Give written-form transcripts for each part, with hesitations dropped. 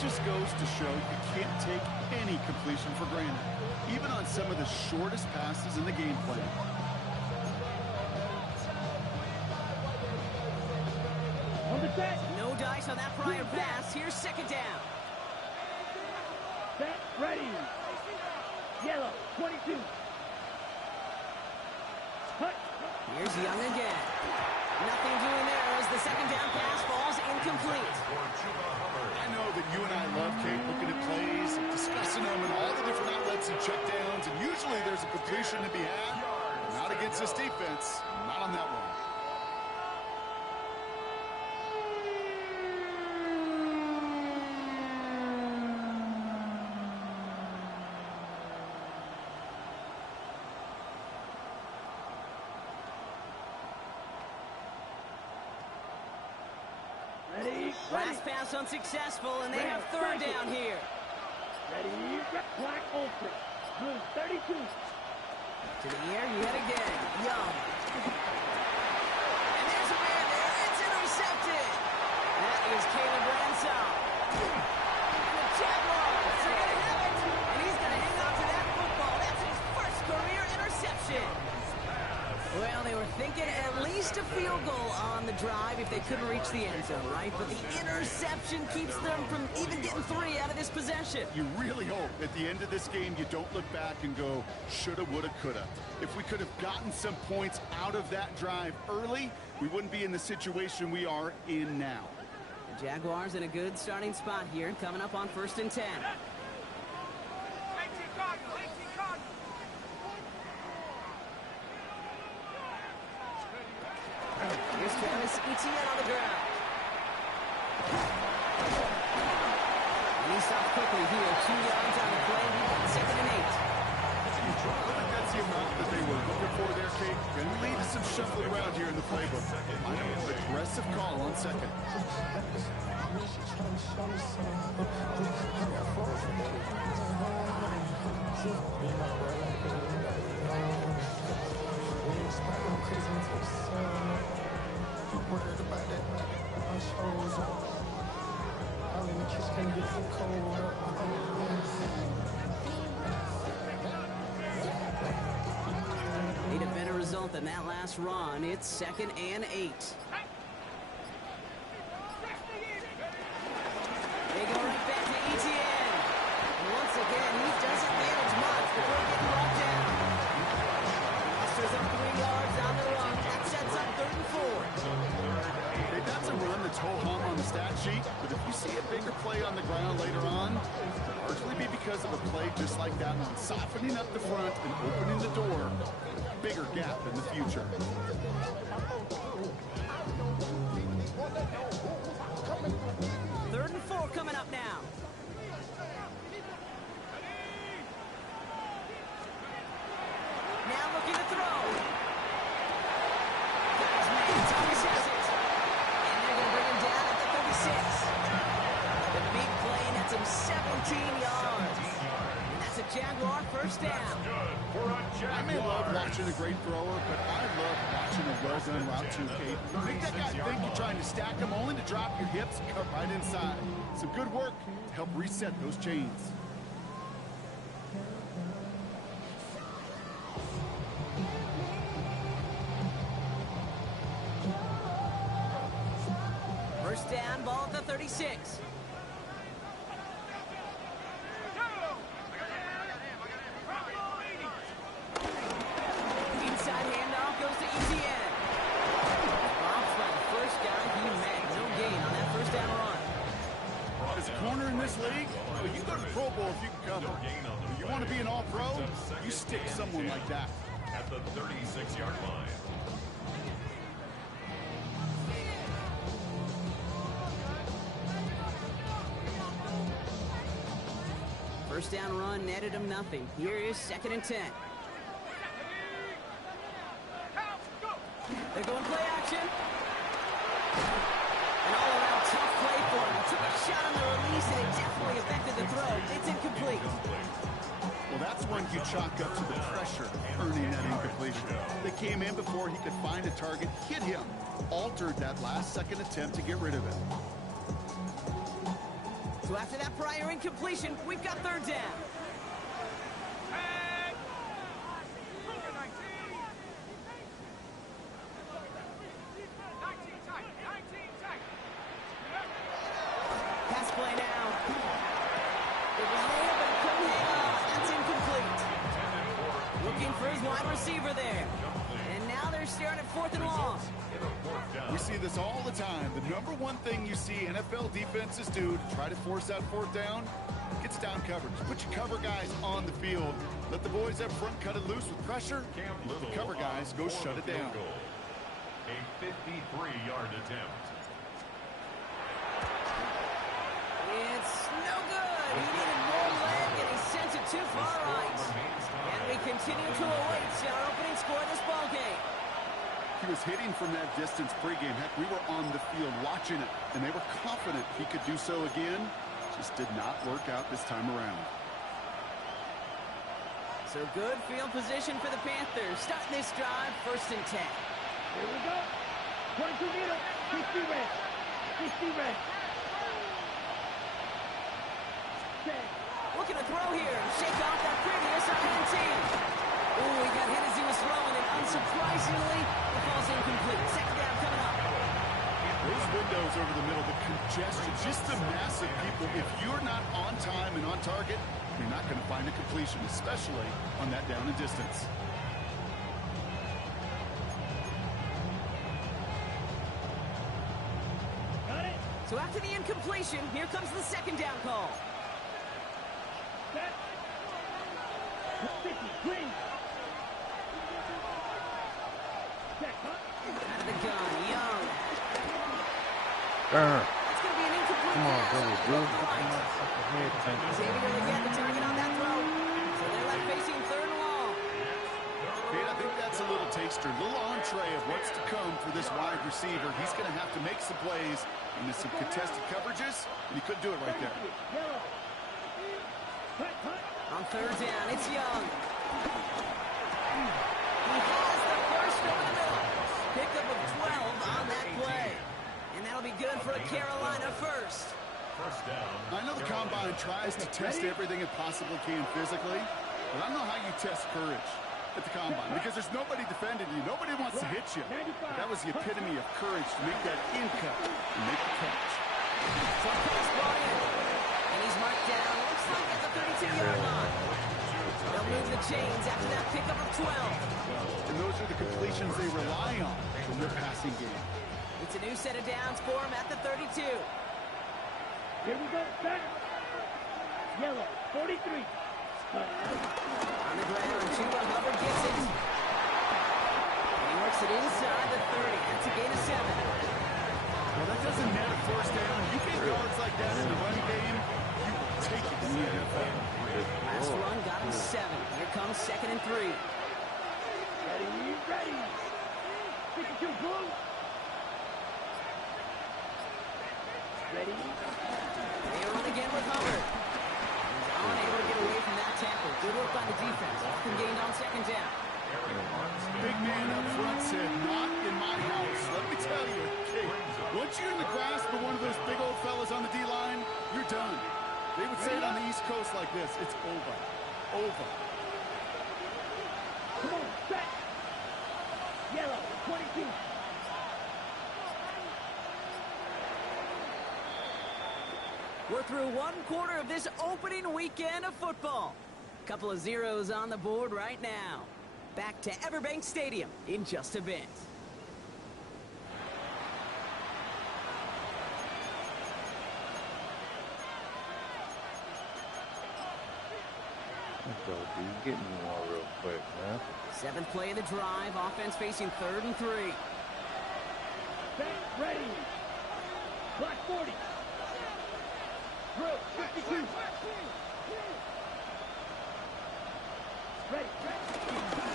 just goes to show you can't take any completion for granted, even on some of the shortest passes in the game plan. No dice on that prior pass. Here's second down. Set, ready. Yellow, 22. Cut. Here's Young again. Nothing doing there as the second down pass falls incomplete. I know that you and I love, Kate, looking at plays and discussing them and all the different outlets and checkdowns, and usually there's a completion to be had. Not against this defense. Not on that one. Last pass unsuccessful, and they have third down here. Ready, black ultra. Blue 32. To the air yet again. Young. And there's a man there. It's intercepted. That is Caleb Ransall. And the Jaguars are going to have it. And he's going to hang on to that football. That's his first career interception. Well, they were thinking at least a field goal on the drive if they couldn't reach the end zone, right? But the interception keeps them from even getting 3 out of this possession. You really hope at the end of this game you don't look back and go, shoulda, woulda, coulda. If we could have gotten some points out of that drive early, we wouldn't be in the situation we are in now. The Jaguars in a good starting spot here, coming up on 1st and 10. Here's Travis Etienne on the ground. And he stopped quickly here. 2 yards on the play. He got 2nd and 8. I think that's the amount that they were looking for there, Kate. Going to leave some shuffling around here in the playbook. Aggressive call on 2nd. Need a better result than that last run. It's 2nd and 8. They go right back to Etienne. And once again, he doesn't manage much before getting brought down. Musters up 3 yards on the run. That sets up 3rd and 4. Hey, that's a run that's ho-hum on the stat sheet, but if you see a bigger play on the ground later on, it'll largely be because of a play just like that one, softening up the front and opening the door. Bigger gap in the future. 3rd and 4 coming up now. Now looking to throw. Got his man, Thomas has it. And they're going to bring him down at the 36. The big play nets him 17 yards. And that's a Jaguar 1st down. I may love watching a great thrower, but I love watching a well-done route too, Kate. Make that guy think you're trying to stack him only to drop your hips and cut right inside. Some good work to help reset those chains. First down, ball at the 36. Inside handoff goes to Etienne. Bob's by the first guy he met. No gain on that 1st down run. As a corner in this league, you go to the Pro Bowl if you can cover. If you want to be an all-pro, you stick someone like that. At the 36-yard line. First down run netted him nothing. Here is 2nd and 10. They're going play action. An all-around tough play for him. He took a shot on the release, and it definitely affected the throw. It's incomplete. Well, that's one you chalk up to the pressure earning that incompletion. They came in before he could find a target, hit him, altered that last-second attempt to get rid of it. So after that prior incompletion, we've got third down. Pass play now. It was there, but it couldn't hang on. That's incomplete. Looking for his wide receiver there. And now they're staring at 4th and long. We see this all the time. The number one thing you see NFL defenses do to try to force that 4th down, gets down coverage. Put your cover guys on the field. Let the boys up front cut it loose with pressure. Let the cover guys go shut it down. A 53-yard attempt. It's no good. He needed more leg, and he sent it too far right. And we continue to await our opening score of this ballgame. He was hitting from that distance pregame. Heck, we were on the field watching it, and they were confident he could do so again. Just did not work out this time around. So good field position for the Panthers. Starting this drive, 1st and 10. Here we go. 22 middle. 60 red. 60 red. Looking to throw here. Shake off that previous INT. Ooh, he got hit as he was throwing, and unsurprisingly, the ball's incomplete. 2nd down coming up. Those windows over the middle, the congestion, just the mass of people. If you're not on time and on target, you're not going to find a completion, especially on that down and distance. Got it. So after the incompletion, here comes the 2nd down call. Set. 50. Green. Check, huh? Out of the gun, Young. Burn. It's going to be an incomplete Come on, pass. brother. Right. Good. Come on, suck the head tank. Xavier again, the target on that throw. So they're left facing 3rd and long. Kate, I think that's a little taster, a little entree of what's to come for this wide receiver. He's going to have to make some plays into some contested coverages, and he couldn't do it right there. Yellow. Cut, cut. On 3rd down, it's Young. He has the first over the middle. Pickup of 12 on that play. And that'll be good for a Carolina first. First down. I know the Combine tries to test everything it possibly can physically, but I don't know how you test courage at the Combine, because there's nobody defending you. Nobody wants to hit you. But that was the epitome of courage to make that in cut and make the catch. So pass brought in. And he's marked down. Looks like at the 32-yard line. They'll move the chains after that pickup of 12. And those are the completions they rely on from their passing game. It's a new set of downs for him at the 32. Here we go. Set. Yellow. 43. On the ground, Chuba Hubbard gets it. And he works it inside the 30. That's a gain of 7. Well, that doesn't net a first down. You get yards like that in the running game, you will take it in the NFL. Last run got him 7. Here comes 2nd and 3. Ready. Ready. 52 blue. Ready. They run again with Hubbard. He's unable to get away from that tackle. Good work by the defense. Often gained on 2nd down. Big man up front said, not in my house. Let me tell you, hey, once you're in the grasp of one of those big old fellas on the D-line, you're done. They would say it on the East Coast like this. It's over. Over. Come on. Set. Yellow. 22. We're through 1/4 of this opening weekend of football. Couple of zeros on the board right now. Back to Everbank Stadium in just a bit. Let's go, dude. Get me one real quick, man. 7th play of the drive. Offense facing 3rd and 3. Set. Ready. Black 40. Blue. 52. Ready.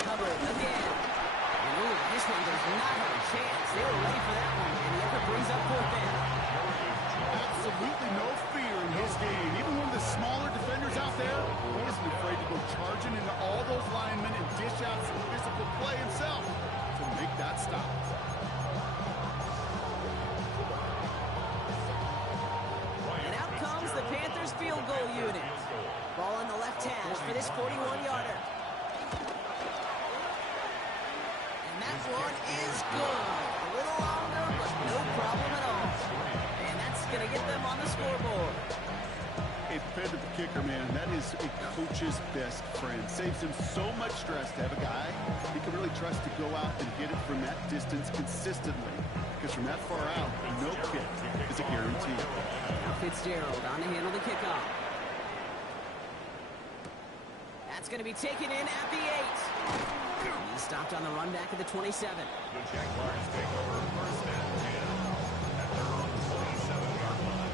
Hubbard again. And ooh, this one does not have a chance. They were ready for that one. And the effort brings up 4th down. Absolutely no fear in his game. Even one of the smaller defenders out there, he isn't afraid to go charging into all those linemen and dish out some physical play himself to make that stop. And out comes the Panthers. for this 41-yarder. And that one is good. A little longer, but no problem at all. And that's going to get them on the scoreboard. A dependable kicker, man. That is a coach's best friend. Saves him so much stress to have a guy he can really trust to go out and get it from that distance consistently. Because from that far out, no kick is a guarantee. Now Fitzgerald on to handle the kickoff. That's going to be taken in at the 8. He stopped on the run back at the 27. The Jaguars take over first and 10 at their own 27-yard line.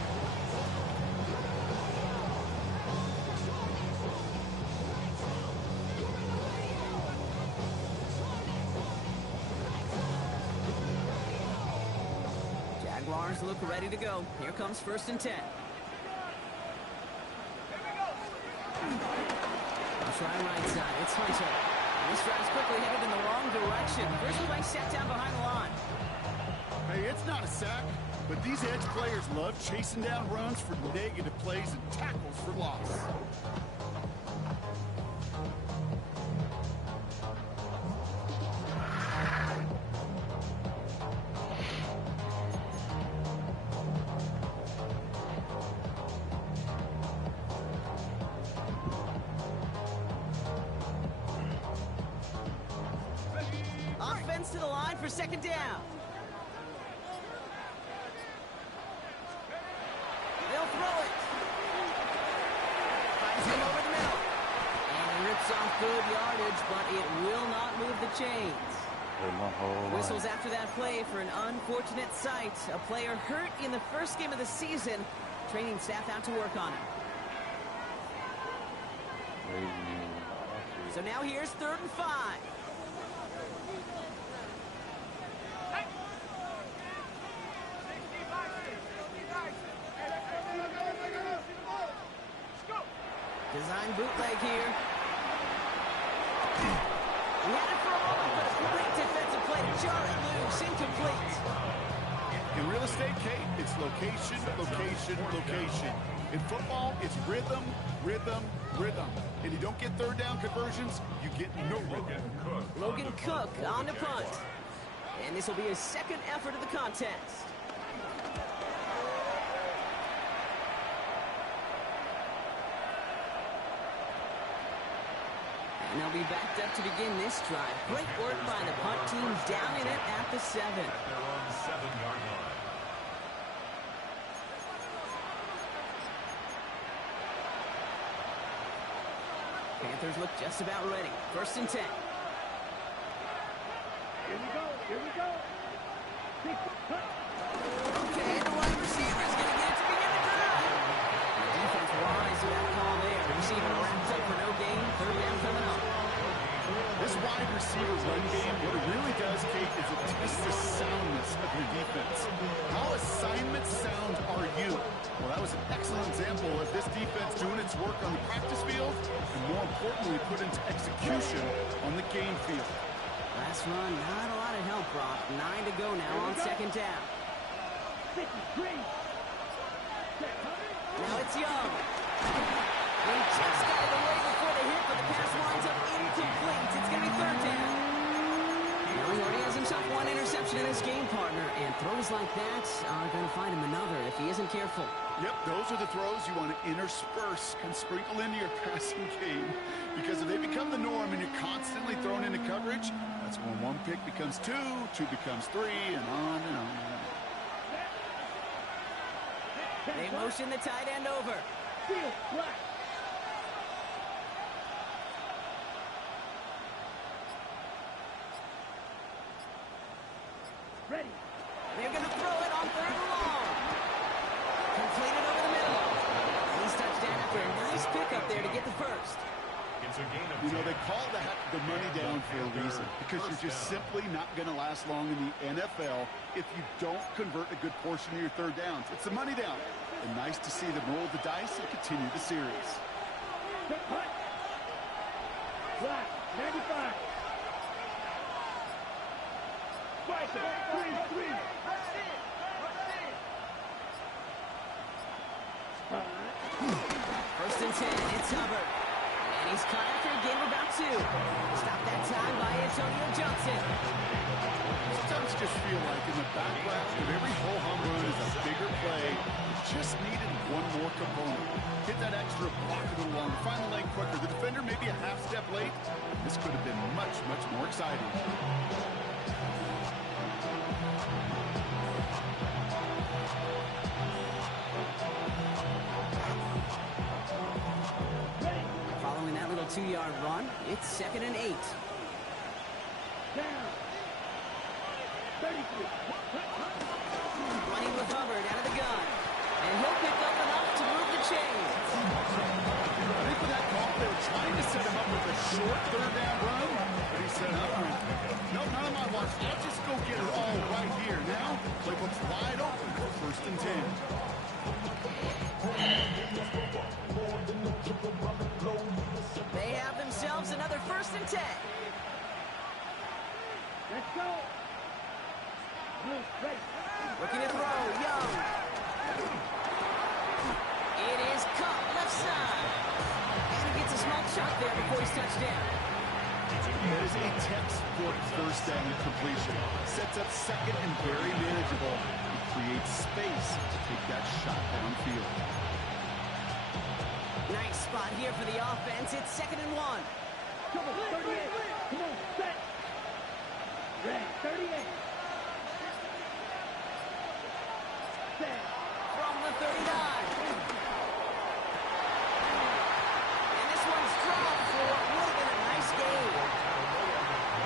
Jaguars look ready to go. Here comes first and 10. Try right side. It's Hunter. This drive's quickly headed in the wrong direction. First play set down behind the line. Hey, it's not a sack, but these edge players love chasing down runs for negative plays and tackles for loss. Offense to the line for second down. They'll throw it. Finds him over the middle. And he rips off good yardage, but it will not move the chains. Whistles after that play for an unfortunate sight. A player hurt in the first game of the season. Training staff out to work on him. So now here's 3rd and 5. Design bootleg here. He had it for a moment, but a great defensive play to jar it loose. Incomplete. In real estate, Kate, it's location, location, location. In football, it's rhythm, rhythm, rhythm. And you don't get third down conversions, you get no rhythm. Logan Cook on to punt. And this will be his second effort of the contest. And they'll be backed up to begin this drive. Great work by the punt team, down in it at the 7. At their own 7-yard line. Panthers look just about ready. 1st and 10. Here we go. Here we go. Okay, the wide receiver is going to get it to begin the drive. The defense wise to that call there. The receiver wrapped up for no gain. 3rd down coming up. This wide receiver run game, what it really does, Kate, is it tests the soundness of your defense. How assignment sound are you? Well, that was an excellent example of this defense doing its work on the practice field and, more importantly, put into execution on the game field. Last run, not a lot of help, Brock. 9 to go now on 2nd down. Now it's Young. He just got it away before the hit, but the pass winds up incomplete. It's going to be 3rd down. Young already has himself 1 interception in this game, partner, and throws like that are going to find him another if he isn't careful. Yep, those are the throws you want to intersperse and sprinkle into your passing game, because if they become the norm and you're constantly thrown into coverage, that's when 1 pick becomes 2, 2 becomes 3, and on and on. They motion the tight end over. Ready. They're going to throw it on 3rd and long. Completed over the middle. He's touchdown after a nice pickup there to get the first. It's a gain of You know, 10. they call that the money down for a reason, because you're just simply not going to last long in the NFL if you don't convert a good portion of your 3rd downs. It's the money down. And nice to see them roll the dice and continue the series. Flat. 95. Three. First and 10, it's Hubbard. And he's caught after a gain of about 2. Stop that time by Antonio Johnson. Sometimes just feel like in the background of every ho-hum run is a bigger play. It just needed one more component. Hit that extra block a little longer. Find the lane quicker. The defender maybe a half step late. This could have been much, much more exciting. Following that little 2-yard run, it's 2nd and 8. Down. 33. Running with Hubbard out of the gun. And he'll pick up enough to move the chains. I think with that call, they were trying to set him up with a short third down run, but he said, no, none of my watch. I'll just go get it all right here. Now, playbook's wide open for 1st and 10. They have themselves another 1st and 10. Let's go. Blue, ready. Looking to throw, Young. It is Cup, left side. And he gets a small chunk there before he's touched down. That is a textbook 1st down completion. Sets up 2nd and very manageable. It creates space to take that shot downfield. Nice spot here for the offense. It's 2nd and 1. Come on, 38. Come on, set. Ready, 38. Set. From the 39. And this one's dropped for what would have been a nice game.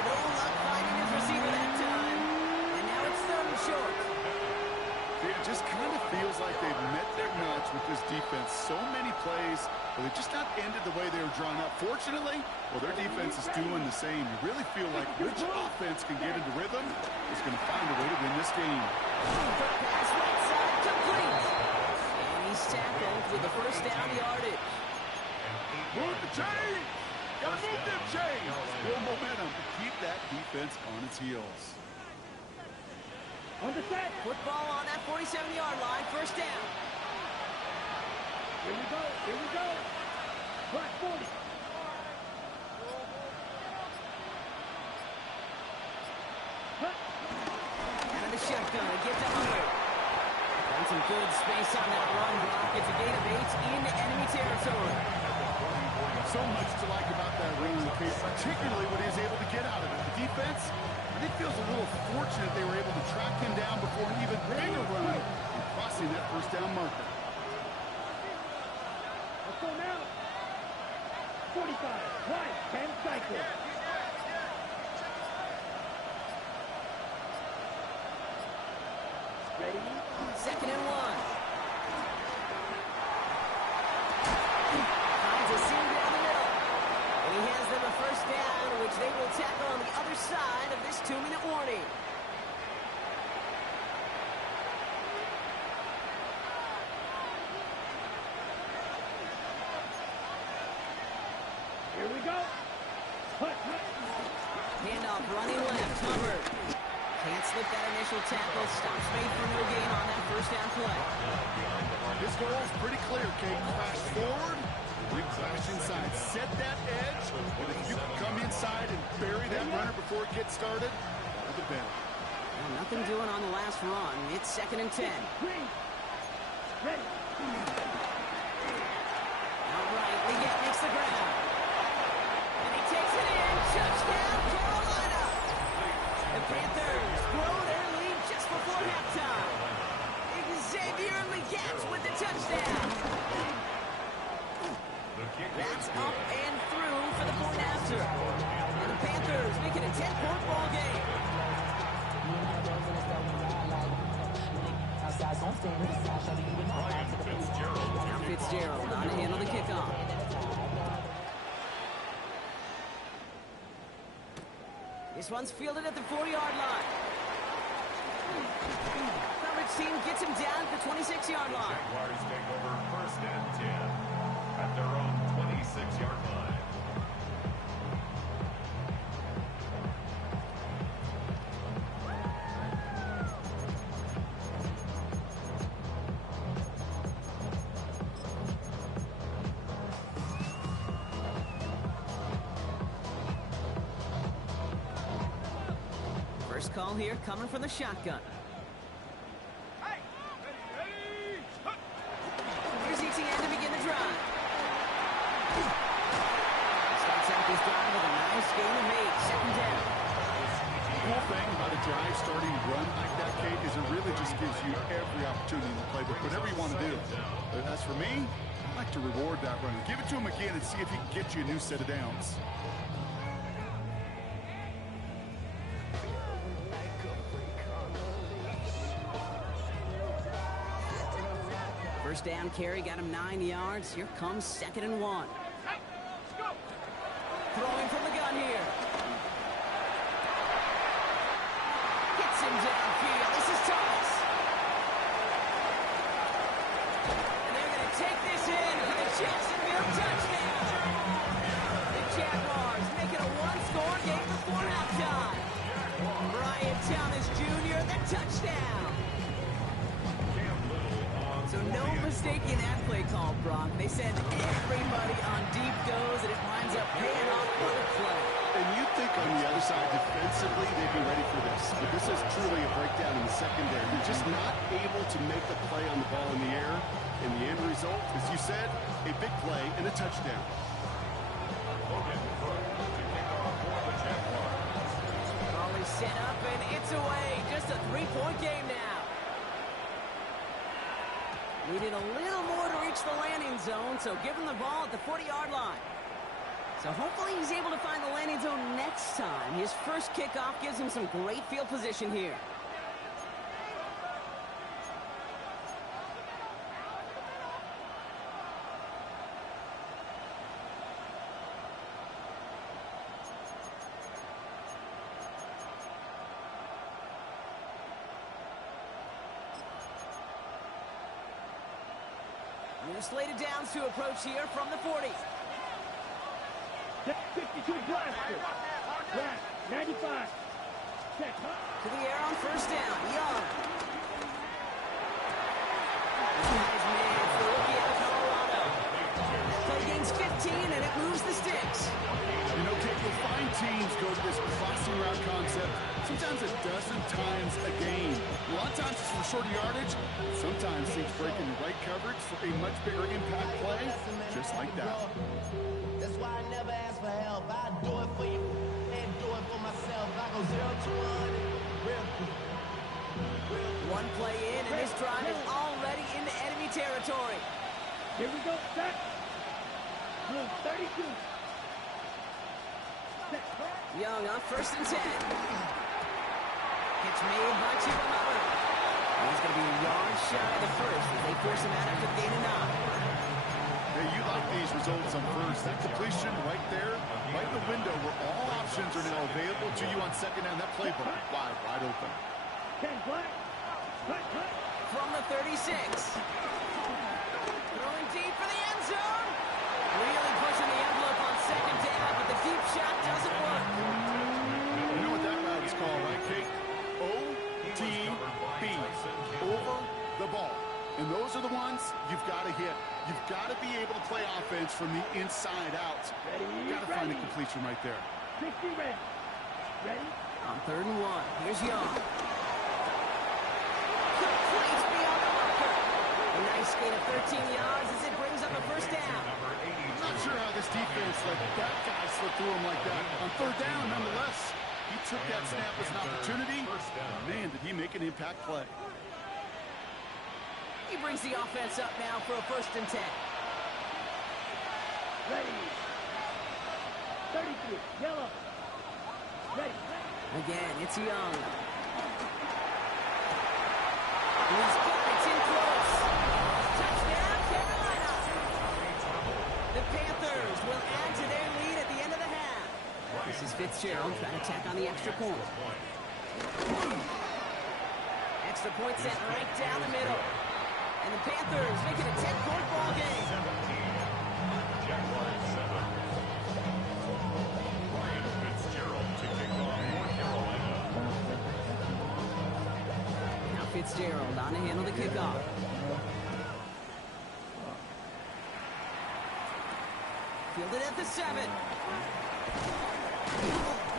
No luck finding his receiver that time. And now it's 3rd and short. It just kind of feels like they've met their notch with this defense. So many plays, but they've just not ended the way they were drawn up. Fortunately, well, their defense is doing the same. You really feel like which offense can get into rhythm is going to find a way to win this game. Quick pass right side, complete. And he's tackled with the 1st down yardage. Move the chains! Gotta move them chains! Build momentum to keep that defense on its heels. On the set. Football on that 47-yard line, 1st down. Here we go. Here we go. Black 40. Out of the shotgun, a give to Hubbard. Found some good space on that run block. It's a gain of 8 in enemy territory. So much to like about that run, Case, particularly what he's able to get out of it. The defense, I think, feels a little fortunate they were able to track him down before an even bigger run and crossing that 1st down marker. Let's go now. 45. Right. 10 cycle. Ready? 2nd and 1. Finds a seam down the middle. And he has them a 1st down, which they will tackle on the other side of this 2-minute warning. Here we go. Hut, hut. Handoff running left, Hubbard. Can't slip that initial tackle. Stops made for no gain on that 1st down play. His goal is pretty clear, Kate. Crash forward, then crash inside. Set that edge, and if you can come inside and bury that runner before it gets started, all the better. Well, nothing doing on the last run. It's 2nd and 10. Green. Ready. Outright, Leggett makes the ground. And he takes it in. Touchdown, Carolina. The Panthers grow their lead just before halftime. Xavier Leggett with the touchdown. That's up and through for the point after. And the Panthers make it a 10-point ball game. Now Fitzgerald on to handle the kickoff. This one's fielded at the 4-yard line. Coverage team gets him down at the 26-yard line. Jaguars take over 1st and 10 at their own 26-yard line. call here coming from the shotgun. Here's ETN to begin the drive. Starts out this drive with a nice gain of 8. Second down. The cool thing about a drive starting to run like that, Kate, is it really just gives you every opportunity in the playbook, whatever you want to do. But as for me, I like to reward that run. Give it to him again and see if he can get you a new set of downs. First down carry got him 9 yards. Here comes 2nd and 1. Throwing from the gun here. Hits him downfield. This is Thomas. And they're going to take this in for the Jacksonville touchdown. The Jaguars make it a one-score game before halftime. Brian Thomas Jr., the touchdown. So no mistake in that play call, Brock. They send everybody on deep goes, and it winds up paying off for the play. And you'd think on the other side, defensively, they'd be ready for this. But this is truly a breakdown in the secondary. They're just not able to make a play on the ball in the air. And the end result, as you said, a big play and a touchdown. Ball is set up, and it's away. Just a 3-point game now. Needed a little more to reach the landing zone, so give him the ball at the 40-yard line. So hopefully he's able to find the landing zone next time. His first kickoff gives him some great field position here. New slated downs to approach here from the 40. 52 blaster. Black, 95. Check. To the air on first down. Young. This guy's made for the rookie out of Colorado. Play gains 15, and it moves the sticks. You know, Kate, you'll find teams go to this crossing route concept sometimes a dozen times a game. A lot of times it's for shorter yardage. Sometimes teams break in the right coverage for a much bigger impact play, just like that. That's why I never ask for help. I do it for you and do it for myself. I go 0 to 1 real quick. One play in, and this drive is already into enemy territory. Here we go. Set. Blue, 32. Set. Young on first and 10. Gets made by Chihuahua. He's going to be a yard shy of the first as they force him out after the gain of 9. Hey, you like these results on first. That completion right there, right in the window where all options are now available to you on second down. That playbook wide open. 10 black. Black. From the 36. Throwing deep for the end zone. Really pushing the envelope on second down, but the deep shot doesn't work. You know what that route is called, right, Kate? OTB. Over the ball. And those are the ones you've got to hit. You've got to be able to play offense from the inside out. You've got to find a completion right there. 60 red. Ready? On 3rd and 1, here's Young. Complete beyond the marker. A nice gain of 13 yards as it brings up a first down. I'm not sure how this defense let that guy slip through him like that. On 3rd down, nonetheless, he took that snap as an opportunity. Man, did he make an impact play. He brings the offense up now for a 1st and 10. Ready. 33. Yellow. Ready. Again, it's Young. He's got it in close. Touchdown, Carolina. The Panthers will add to their lead at the end of the half. This is Fitzgerald trying to tack on the extra point. Extra point set right down the middle. And the Panthers make it a 10-point ball game. 17. Jaguars 7. Ryan Fitzgerald to kick off North Carolina. Now Fitzgerald on to handle the kickoff. Fielded at the 7.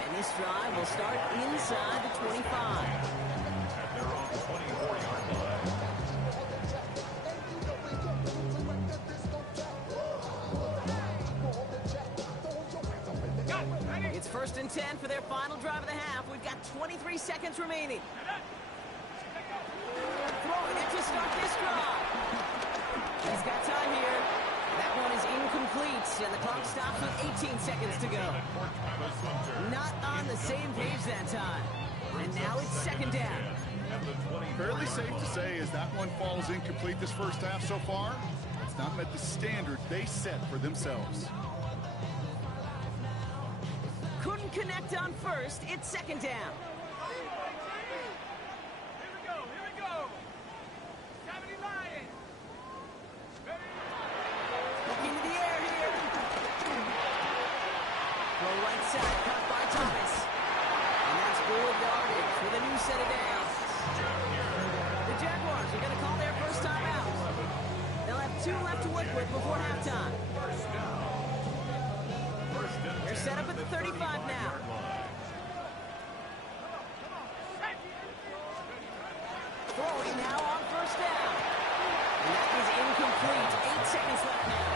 And this drive will start inside the 25. At their own 24-yard line. It's 1st and 10 for their final drive of the half. We've got 23 seconds remaining. Throwing it to start this drive. He's got time here. That one is incomplete, and the clock stops with 18 seconds to go. Not on the same page that time. And now it's 2nd down. Fairly safe to say as that one falls incomplete this first half so far, it's not met the standard they set for themselves. Couldn't connect on 1st. It's 2nd down. Looking to the air here. Throw right side, caught by Thomas. And that's good yardage with a new set of downs. The Jaguars are going to call their first time out. They'll have 2 left to work with before halftime. They're set up at the 35 now. Throwing now on 1st down. And that is incomplete. 8 seconds left now.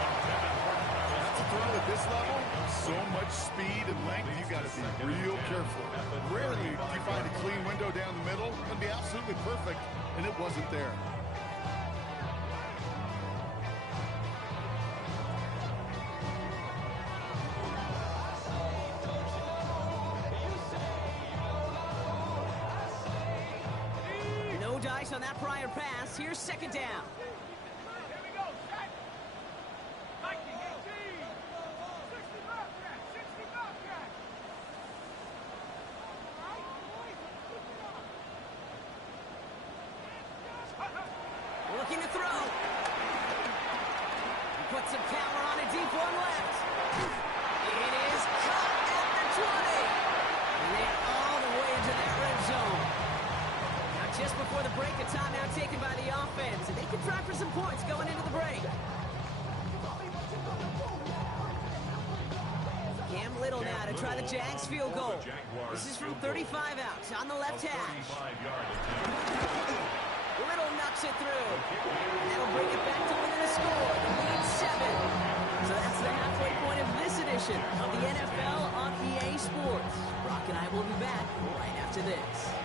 To throw at this level, so much speed and length, you got to be real careful. Rarely do you find a clean window down the middle. It can be absolutely perfect, and it wasn't there. No dice on that prior pass. Here's 2nd down. Looking to throw. He puts some power on a deep one left. It is caught at the 20. And they are all the way into that red zone. Now just before the break, a timeout taken by the offense. And they can try for some points going into the break. Cam Little now to try the Jags field goal. This is from 35 out on the left hash. Little knocks it through. That'll bring it back to within a score. The lead 7. So that's the halfway point of this edition of the NFL on EA Sports. Brock and I will be back right after this.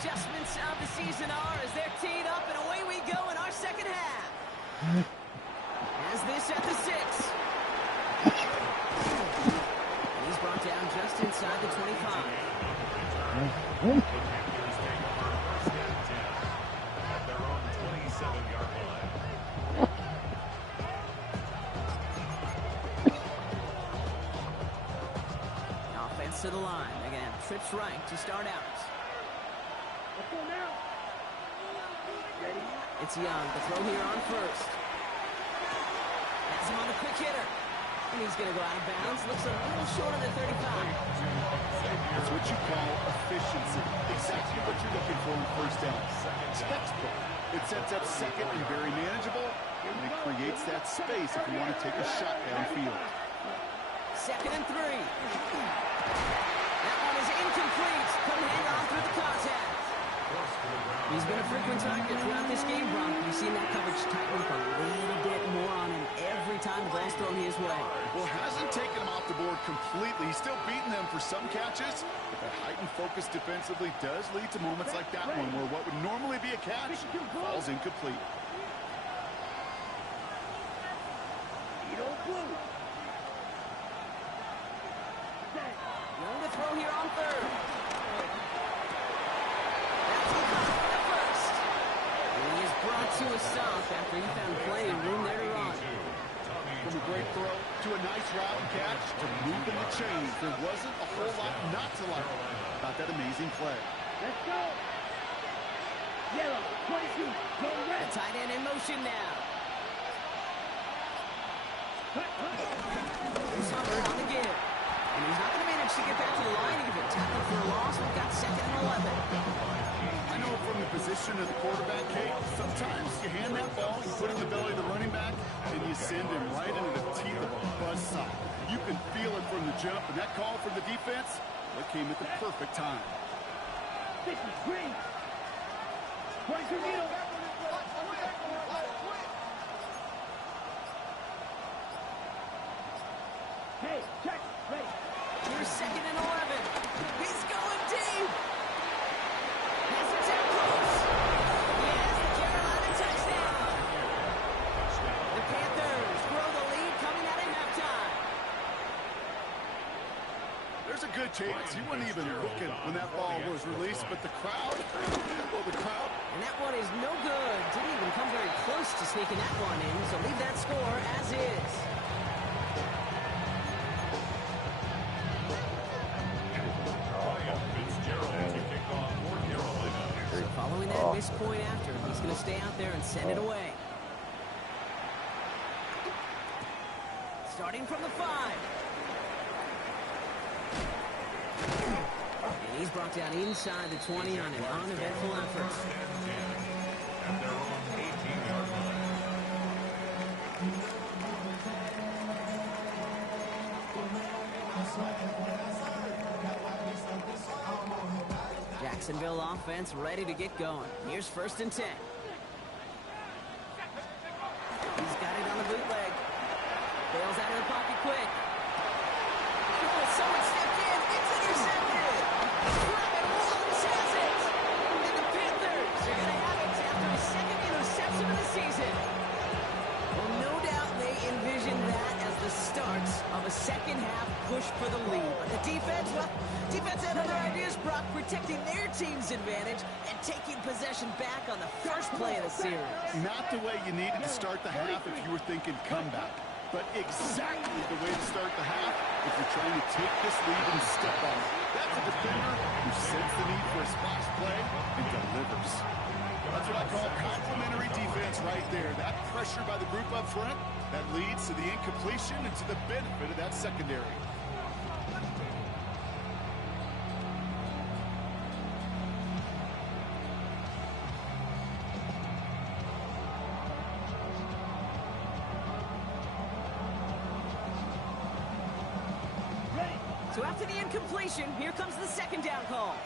Adjustments of the season are as they're teed up, and away we go in our 2nd half. As this at the 6. And he's brought down just inside the 25. At their own 27-yard line. Offense to the line. They're going to have trips right to start out. It's Young. The throw here on 1st. That's him on the quick hitter. And he's going to go out of bounds. Looks a little short of the 35. It's what you call efficiency. Exactly what you're looking for in 1st down. Textbook. It sets up 2nd and very manageable, and it creates that space if you want to take a shot downfield. 2nd and 3. That one is incomplete. Couldn't hang on through the contact. He's been a frequent target throughout this game, Brock. You've seen that coverage tighten up a little bit more on him every time the ball's thrown his way. Well, hasn't taken him off the board completely. He's still beating them for some catches, but that heightened focus defensively does lead to moments like that one where what would normally be a catch falls incomplete. Young to throw here on 3rd. Brought to a stop after he found plenty of room there to run. From a great throw to a nice route and catch to moving the chains. There wasn't a whole lot not to like about that amazing play. Let's go. Yellow, 22, go red. Tight end in motion now. Bruce Hubbard on the give. And he's not going to manage to get back to the line even. Tackled for a loss. We've got 2nd and 11. I know from the position of the quarterback, Kate, sometimes you hand that ball, you put it in the belly of the running back, and you send him right into the teeth of a buzzsaw. You can feel it from the jump, and that call from the defense, it came at the perfect time. 50, green. 22, middle. Hey, check, ready. Here's 2nd and 11. He's going deep. Has it down close. Yes, the Carolina touchdown. The Panthers grow the lead coming out of halftime. There's a good chance he wasn't even looking when that ball was released, but the crowd, well, the crowd. And that one is no good. Didn't even come very close to sneaking that one in, so leave that score as is. Following that missed point after, he's going to stay out there and send it away. Starting from the 5. And he's brought down inside the 20 on an uneventful effort. At their own 18-yard Jacksonville offense ready to get going. Here's 1st and 10. He's got it on the bootleg. Bails out of the pocket quick. Oh, someone stepped in. It's intercepted. Robert Williams has it. And the Panthers are going to have it after his 2nd interception of the season. Well, no doubt they envisioned that as the start of a second-half push for the lead. But the defense, well, defense had other ideas, Brock, protecting their team's advantage and taking possession back on the first play of the series. Not the way you needed to start the half if you were thinking comeback, but exactly the way to start the half if you're trying to take this lead and step on it. That's a defender who sends the need for a splash play and delivers. That's what I call complementary defense right there. That pressure by the group up front, that leads to the incompletion and to the benefit of that secondary. So after the incompletion, here comes the 2nd down call.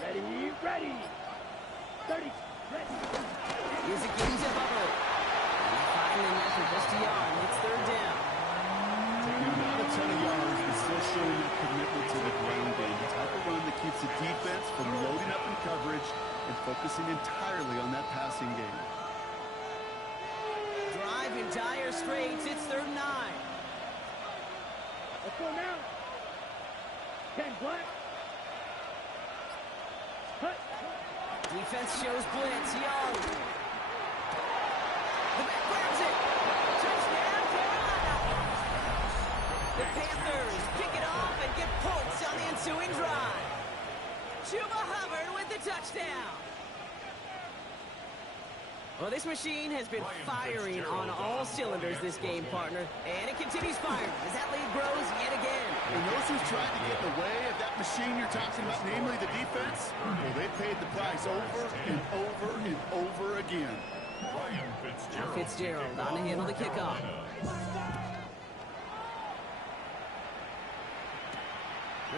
Ready, ready. 30, ready. Here's a game to Hubbard. And finally after just a yard, it's 3rd down. Not a ton of yards, but still showing that commitment to the ground game. The type of run that keeps the defense from loading up in coverage and focusing entirely on that passing game. Drive in dire straits. It's 3rd and 9. Let's go now. 10 black. Cut. Defense shows blitz. Young. The back grabs it. Touchdown, Carolina. The Panthers pick it off and get points on the ensuing drive. Chuba Hubbard with the touchdown. Well, this machine has been firing on all cylinders this game, partner, and it continues firing as that lead grows yet again. And those who've tried to get in the way of that machine you're talking about, namely the defense, well, they paid the price over and over and over again. Fitzgerald on to handle the kickoff.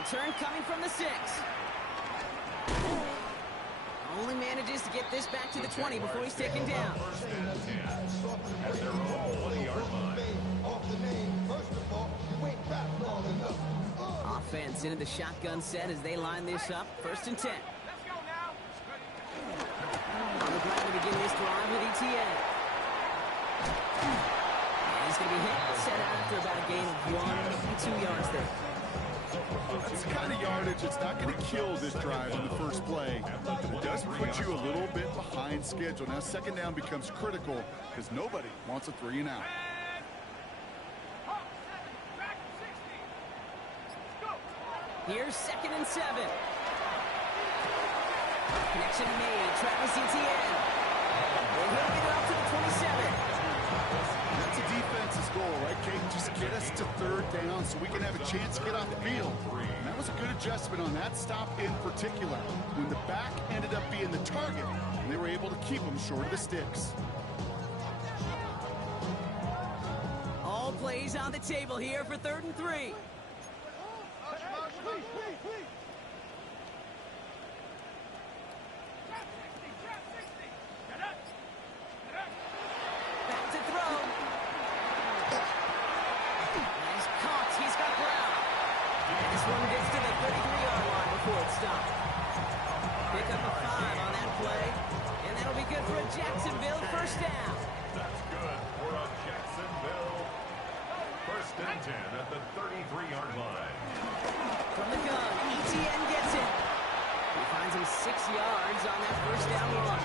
Return coming from the 6. Only manages to get this back to the 20 before he's taken down. At their own 20-yard line. Offense into the shotgun set as they line this up. 1st and 10. On the ground to begin this drive with ETN. And he's going to be hit, set out after about a gain of 1 2 yards there. That's the kind of yardage that's not going to kill this drive in the first play. But it does put you a little bit behind schedule. Now 2nd down becomes critical because nobody wants a 3 and out. Here's 2nd and 7. Connection made. Travis Etienne. He'll get it up to the 27. That's a defense's goal, right, Kate? Just get us to third down so we can have a chance to get off the field. And that was a good adjustment on that stop in particular, when the back ended up being the target, and they were able to keep him short of the sticks. All plays on the table here for 3rd and 3. Back to throw. Nice caught. He's got ground. This one gets to the 33-yard line before it's stopped. Pick up a 5 on that play, and that'll be good for a Jacksonville first down. That's good for a Jacksonville. First and 10 at the 33-yard line. From the gun, Etienne gets it. He finds him 6 yards on that first down run.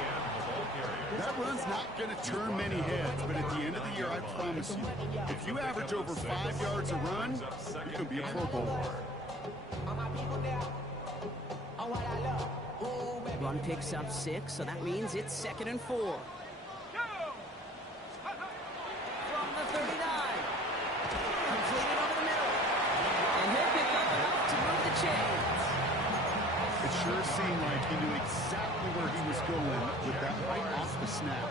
That run's not going to turn many heads, but at the end of the year, I promise you, if you average over 5 yards a run, you could be a Pro Bowler. Run picks up 6, so that means it's 2nd and 4. From the 39. Completed over the middle. And he'll pick up enough to move the chains. It sure seemed like he knew exactly where he was going with that right off the snap.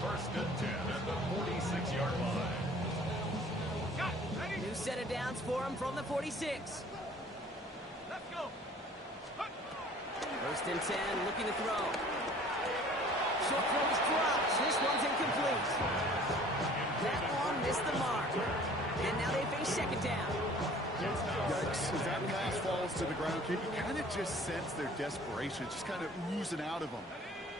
First and 10 at the 46-yard line. New set of downs for him from the 46. First and 10, looking to throw. Short throw is dropped. This one's incomplete. That one missed the mark. And now they face 2nd down. Yikes, as that pass falls to the ground, you kind of just sense their desperation, just kind of oozing out of them.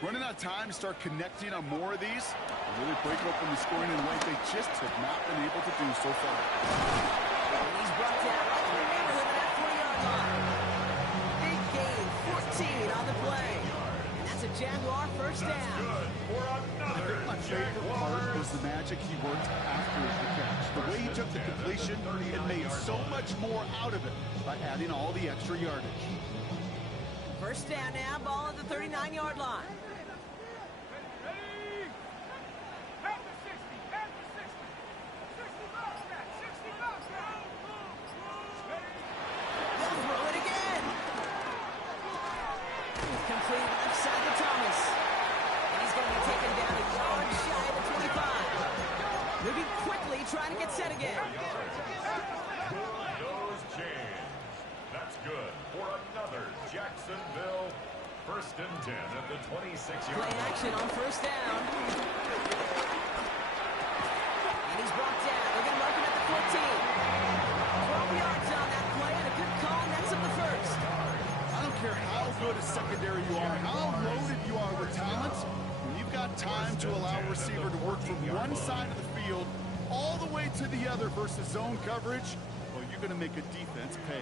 Running out of time to start connecting on more of these, and really break open the scoring in a way they just have not been able to do so far. And he's brought down right in the neighborhood of that 40-yard line. Big gain, 14 on the play. And that's a Jaguar first down. For another My favorite part was the magic he worked after the catch. The way he took the completion and made so much more out of it by adding all the extra yardage. First down now, ball at the 39-yard line. They'll throw it again. Complete left side to Thomas. And he's going to be taken down a yard shy of the 25. Moving quickly, trying to get set again. those chains. That's good for another Jacksonville. First and 10 at the 26-yard Play line. action on first down. And he's brought down. They're going to mark him at the 14. 12 yards on that play, and a good call, and that's up the first. I don't care how good a secondary you are, how loaded you are with talent, when you've got time to allow a receiver to work from one side of the field all the way to the other versus zone coverage, well, you're going to make a defense pay.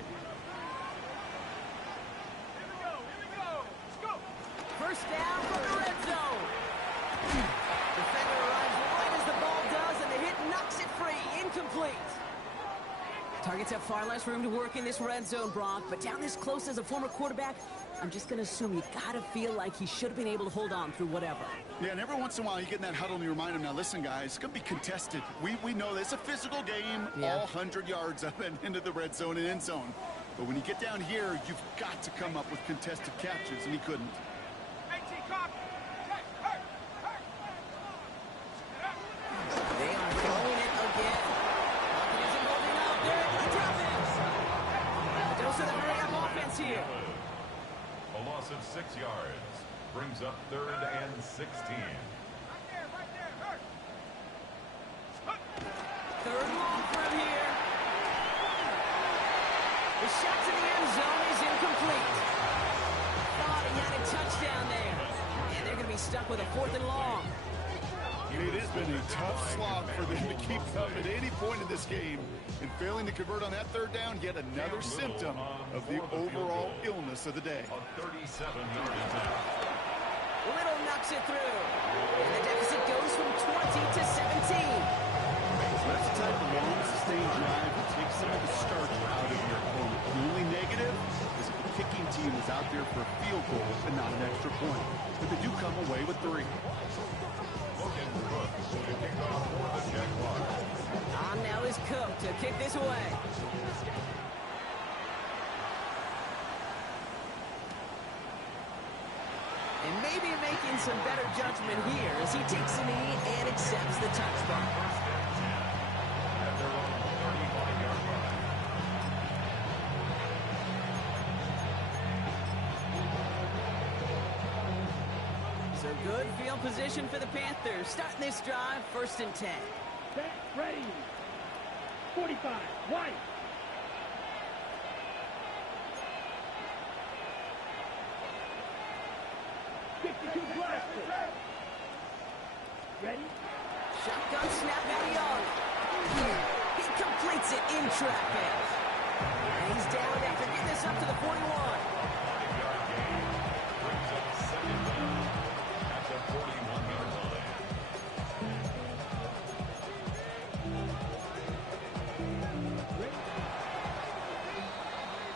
First down from the red zone. Defender arrives right as the ball does, and the hit knocks it free. Incomplete. Targets have far less room to work in this red zone, Brock, but down this close as a former quarterback, I'm just going to assume you got to feel like he should have been able to hold on through whatever. Yeah, and every once in a while you get in that huddle and you remind him, now listen, guys, it's going to be contested. We know this. It's a physical game, all 100 yards up and into the red zone and end zone. But when you get down here, you've got to come up with contested catches, and he couldn't. They are throwing it again. Lockett isn't holding up. They're able to drop it. Dose of the hurry-up offense here. A loss of 6 yards brings up 3rd and 16. Third and long for him here. The shot to the end zone is incomplete. Thought he had a touchdown there. And they're going to be stuck with a 4th and long. It has been a tough slog for them to keep up at any point in this game. And failing to convert on that 3rd down, yet another symptom of the overall illness of the day. A 37-yard attempt. Little knocks it through. And the deficit goes from 20 to 17. That's the type of long, sustained drive that takes some of the starch out of your opponent. The only negative is if it kicking team is out there for a field goal and not an extra point. But they do come away with 3. Logan Cook to kick off for the Jaguars. On now is Cook to kick this away. And maybe making some better judgment here as he takes a knee and accepts the touchdown. First and 10 at their own 35-yard line. So good field position for the Panthers. Starting this drive, 1st and 10. Set, ready. 45, White. Ready? Shotgun snap out Young. He completes it in traffic. And he's down after getting this up to the 41. 5-yard gain brings up 2nd down at the 41-yard line.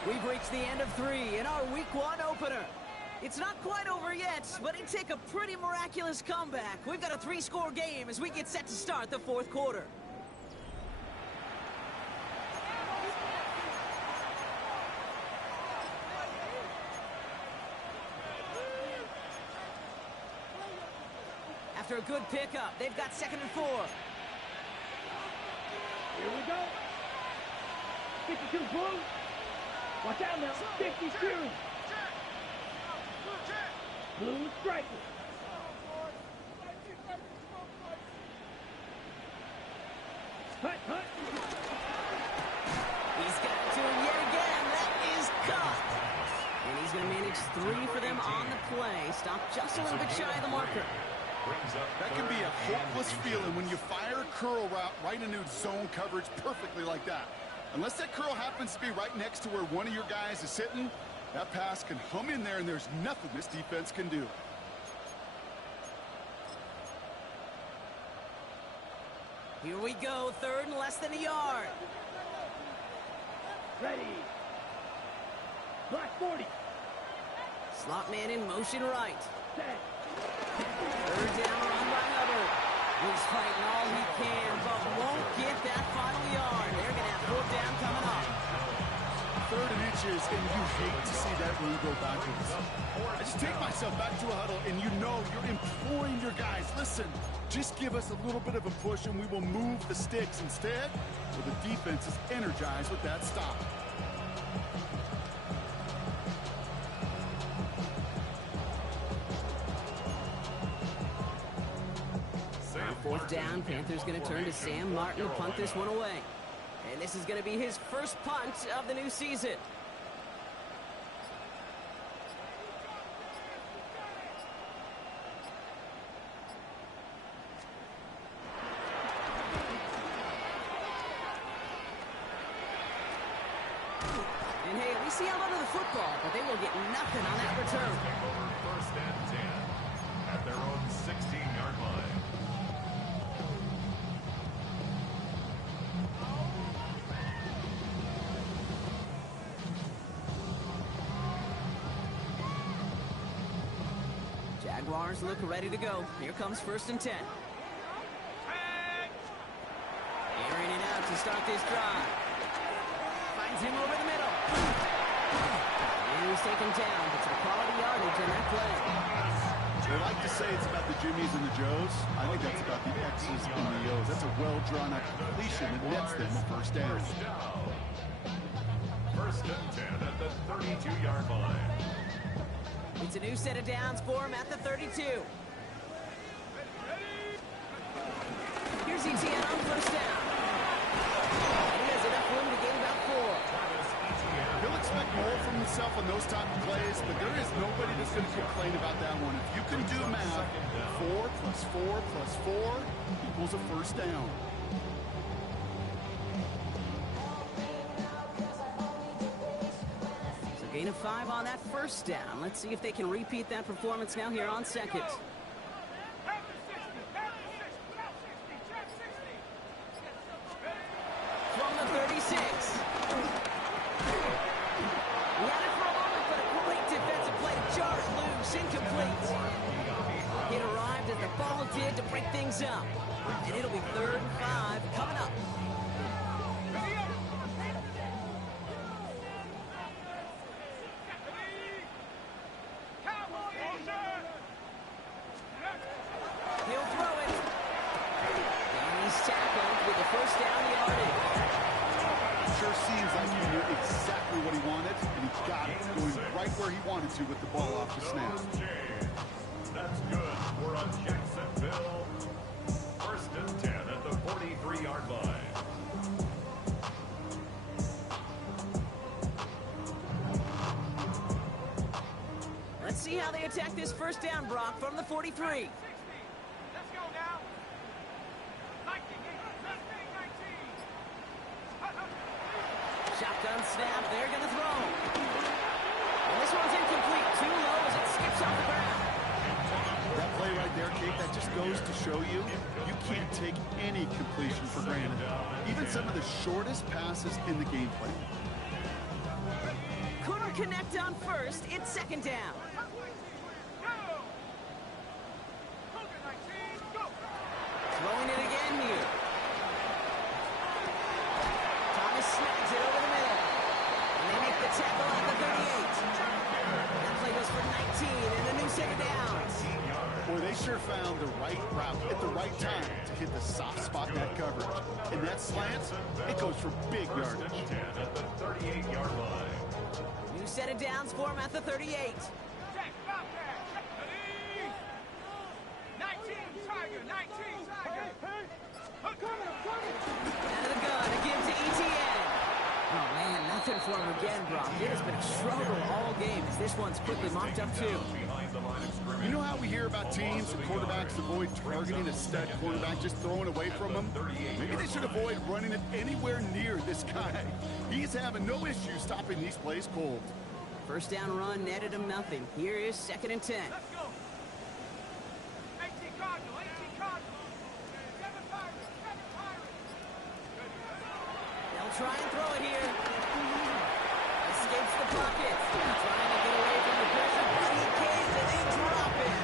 We've reached the end of 3 in our Week 1 opener. It's not quite over yet, but it'd take a pretty miraculous comeback. We've got a 3-score game as we get set to start the 4th quarter. After a good pickup, they've got 2nd and 4. Here we go. 52 blue. Watch out now. 52. Blue striker. Hut, hut. He's got it to him yet again. That is caught. And he's going to manage 3 for them on the play. Stop just a little bit shy of the marker. Brings up That can be a 3rd and hopeless 3. feeling when you fire a curl route right into zone coverage perfectly like that. Unless that curl happens to be right next to where one of your guys is sitting, that pass can hum in there and there's nothing this defense can do. Here we go, 3rd and less than a yard. Ready. Block 40. Slot man in motion right. Set. 3rd down run by Hubbard. He's fighting all he can, but won't get that final yard. They're going to have 4th down coming up. 3rd and inches, and you hate to see that run go backwards. I just take myself back to a huddle, and you know you're imploring your guys, listen, just give us a little bit of a push, and we will move the sticks. Instead, well, the defense is energized with that stop. On 4th down, Panthers going to turn to Sam Martin to punt this one away. And this is going to be his first punt of the new season. And hey, at least he held onto the football, but they will get nothing on that return. Take over 1st and 10 at their own 16-yard line. Jaguars look ready to go. Here comes 1st and 10. Airing it out to start this drive. Finds him over the middle. And he's taken down, but some quality yardage on that play. They like to say it's about the Jimmies and the Joes. I think that's about the X's and the O's. That's a well-drawn-out completion that nets them a 1st down. 1st and 10 at the 32-yard line. It's a new set of downs for him at the 32. Here's Etienne on 1st down. He has enough room to gain about 4. He'll expect more from himself on those type of plays, but there is nobody that's going to complain about that one. If you can do math, 4 plus 4 plus 4 equals a 1st down. So gain of 5 on that 1st down. Let's see if they can repeat that performance now here on 2nd. From the 36. He had it for a moment, but ball did to break things up. And it'll be 3rd and 5 coming up. He'll throw it. And he's tackled with the first down yardage. Sure seems like he knew exactly what he wanted, and he got it, going right where he wanted to with the ball off the snap. That's good for a Jacksonville 1st and 10 at the 43-yard line. Let's see how they attack this first down, Brock, from the 43. Let's go now. 19. Shotgun snap, they're going to throw. And this one's incomplete. Too low as it skips off the ground. That play right there, Kate, that just goes to show you, you can't take any completion for granted. Even some of the shortest passes in the game plan. Couldn't connect on first. It's 2nd down. Throwing it again here. Thomas snags it over the middle. And they make the tackle at the 38. That play goes for 19 and a new set of downs. Boy, they sure found the right route at the right time to hit the soft spot in that coverage. And that slant, it goes for big yardage. 10 at the 38-yard line. New set of downs for him at the 38. Jack, stop there. 19, Tiger, 19, Tiger. I'm coming. Out of the gun, a give to ETN. Oh, man, nothing for him again, Brock. It has been a struggle all game as this one's quickly mopped up, too. Behind the line of scrimmage. You know how we hear about teams and quarterbacks avoid targeting a stud quarterback, just throwing away from him? Maybe they should avoid running it anywhere near this guy. He's having no issue stopping these plays cold. First down run netted him nothing. Here is 2nd and 10. Let's go. 18 Cardinal. 7 Pirates. They'll try and throw it here. Escapes the pocket. Trying to get away from the pressure, but he can't, and they drop him.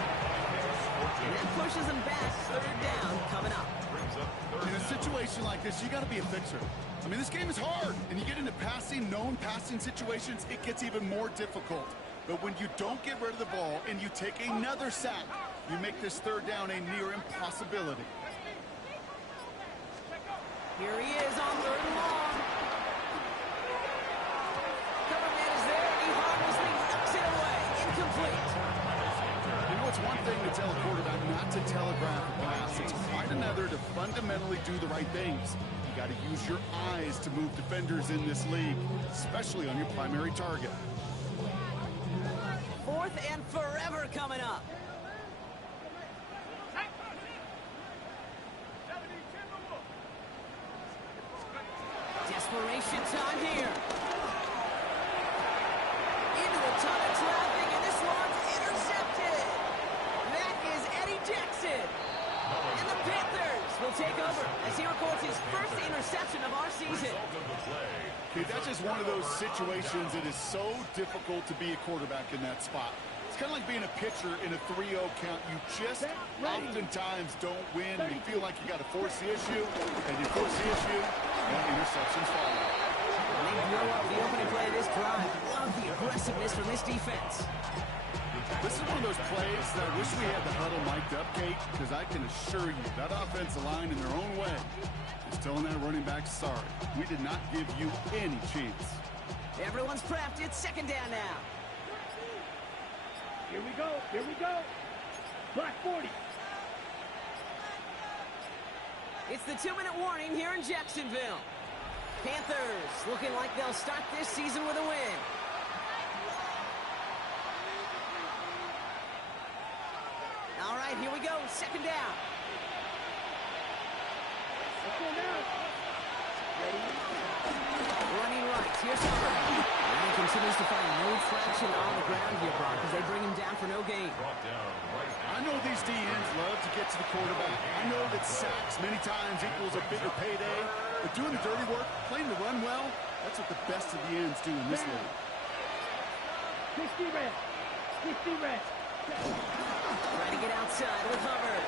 And that pushes him back. 3rd down coming up. In a situation like this, you got to be a fixer. I mean, this game is hard, and you get into known passing situations, it gets even more difficult. But when you don't get rid of the ball and you take another sack, you make this 3rd down a near impossibility. Here he is on 3rd and long. Cover man is there. He harmlessly knocks it away. Incomplete. You know, it's one thing to tell a quarterback not to telegraph a pass. It's quite another to fundamentally do the right things. You got to use your eyes to move defenders in this league, especially on your primary target. 4th and forever coming up. Desperation time here. Into a ton of traffic, and this one's intercepted. That is Eddie Jackson. And the Panthers will take over as he records his first interception of our season. Okay, that's just one of those situations that is so difficult to be a quarterback in that spot. It's kind of like being a pitcher in a 3-0 count. You just oftentimes don't win. You feel like you got to force the issue, and you force the issue, and interceptions follow. And they blow up the opening play of this drive. Love the aggressiveness from this defense. This is one of those plays that I wish we had the huddle mic'd up, Kate, because I can assure you that offensive line in their own way is telling that running back, sorry, we did not give you any chance. Everyone's prepped. It's 2nd down now. Here we go. Black 40. It's the 2-minute warning here in Jacksonville. Panthers looking like they'll start this season with a win. All right, here we go. 2nd down. Running right. Here's Hubbard. And he continues to find no traction on the ground here, Brock, as they bring him down for no gain. I know these DNs love to get to the quarterback. I know that sacks many times equals a bigger payday. But doing the dirty work, playing the run well, that's what the best of the ends do in this league. 60 red. Trying to get outside with Hubbard.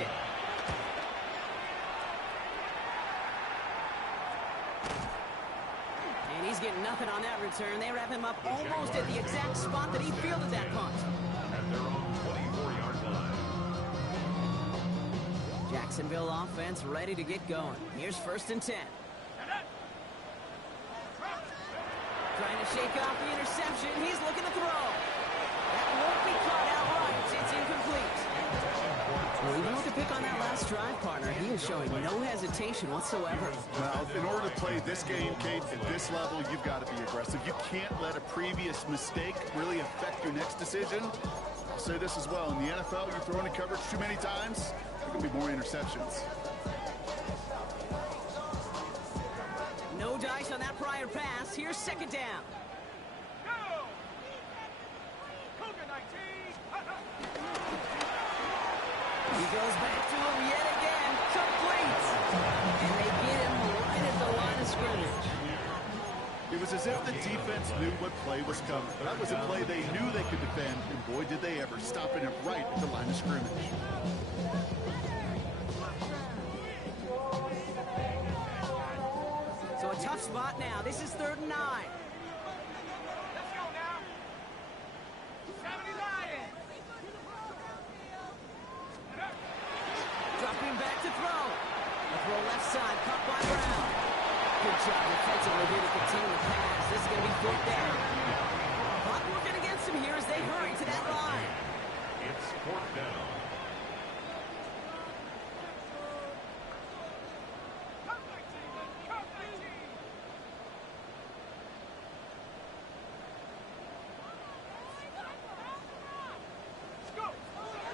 pocket. And he's getting nothing on that return. They wrap him up almost at the exact spot that he fielded that punt. At their own 24-yard line. Jacksonville offense ready to get going. Here's 1st and 10. Trying to shake off the interception. He's looking to throw. That won't be caught outright. It's incomplete. Well, even with the pick on that last drive, partner, he is showing no hesitation whatsoever. Well, in order to play this game, Kate, at this level, you've got to be aggressive. You can't let a previous mistake really affect your next decision. I'll say this as well. In the NFL, you're throwing a coverage too many times, there can be more interceptions. No dice on that prior pass. Here's 2nd down. Go! Cougar 19. He goes back to him yet again. Complete. And they get him right at the line of scrimmage. It was as if the defense knew what play was coming. That was a play they knew they could defend, and boy, did they ever, stopping it right at the line of scrimmage. So a tough spot now. This is 3rd and 9. Let's go now. 70 Lions. Dropping back to throw. A throw left side, caught by Brown. Good job defensively here to contain the pass. This is going to be 4th down. Clock working against him here as they hurry to that line. It's 4th down. Cup 19. Cup 19. Let's go.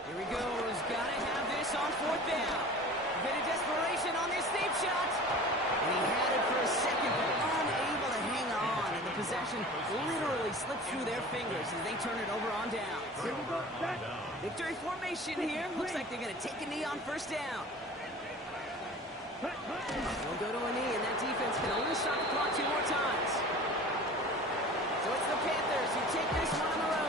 Here he goes. Gotta have this on 4th down. A bit of desperation on this deep shot. And he had it for a second, but unable to hang on. And the possession literally slipped through their fingers as they turn it over on down. Here we go. Set. Victory formation here. Looks like they're going to take a knee on 1st down. They'll go to a knee, and that defense can only stop the clock 2 more times. So it's the Panthers who take this one on the road.